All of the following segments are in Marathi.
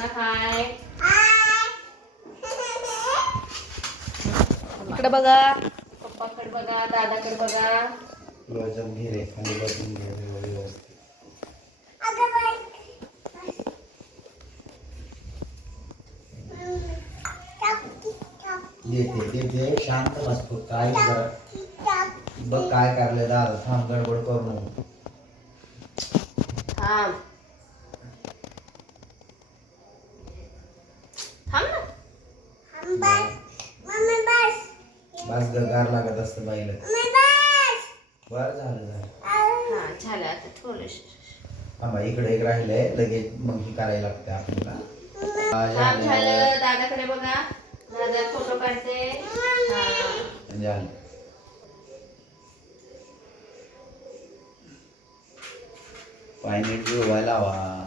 सगळ्यांना हाय. इकडे बघा, पप्पाकडे बघा, दादाकडे बघा. वजन घे रे, खाली वजन घे व्यवस्थित. दे शांत बसतो. काय बघ काय करले दादा. थांब, गडबड करू नको. थांब ना. बस गार लागत असतं बाईला. बरं झालं. हा झालं आता थोडस. थांबा, इकडे एक राहिलंय, लगेच मग ही करायला लागते आपल्याला. काम झालं. दादाकडे बघा, दादा फोटो काढते. झालं. पाय नीट जुळवायला हवा.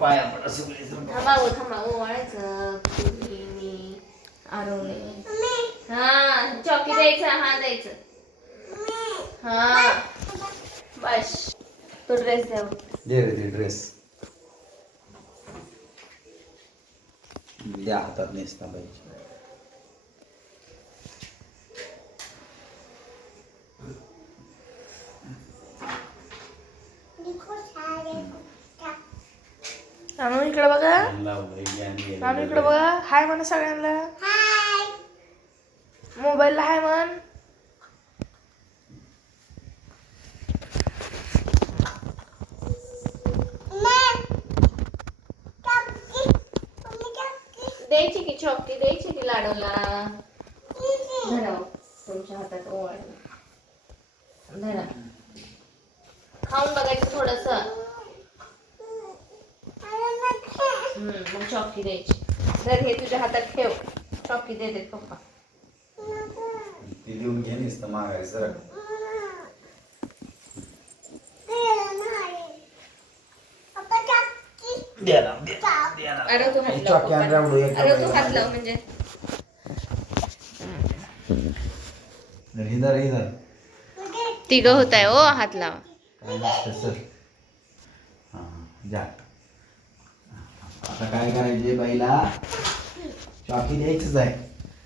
पाया थांबावं वाळायचं. मी आरवले. हा चॉकी द्यायचं. हा द्यायचं. हा बस. तो ड्रेस द्या. दे रे ते ड्रेस. द्या हातात नेसता पाहिजे. आणून इकडे बघा. आणून इकडे बघा. हाय म्हणा सगळ्यांना. मोबाईलला हाय म्हण. द्यायची की चॉकी द्यायची की लाडूला. धरा तुमच्या हातात ओवाळ. धरा. खाऊन बघायचं थोडस. मग चॉकी द्यायची. जर हे तुझ्या हातात ठेव. चॉकी देते पप्पा. ती देऊन घे नुसतं मागायचं सर. अरे तू हात लाव म्हणजे. तिघ होत आहे. ओ हात लावा. सर जा. आता काय करायचे बाईला. चॉकी द्यायचीच आहे.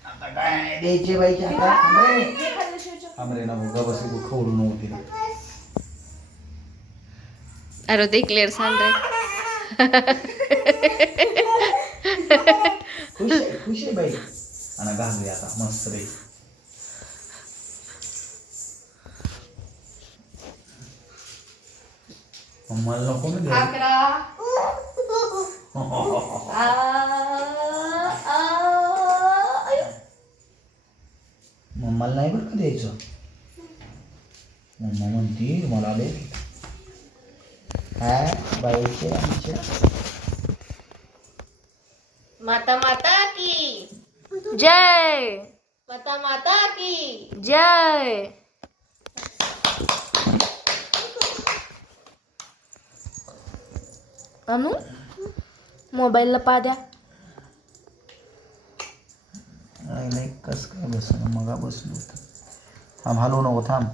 आता काय द्यायचे बाईच्या हातात. आमरे ना बस खवडू नव्हती. अरे ते क्लिअर सांग रे. खुश आहे बाई. आणि घालूया आता मस्त बाई. मला नको ना. 11. मम्माला नाही बरं का द्यायचं. मम्मा म्हणती मला दे. काय बाईचे आमच्या. माता माता की जय. माता माता की जय. अनु मोबाईलला पा द्या. नाही कस काय बसणं. मग बसलो होतं. थांब, हलवू नको. थांब.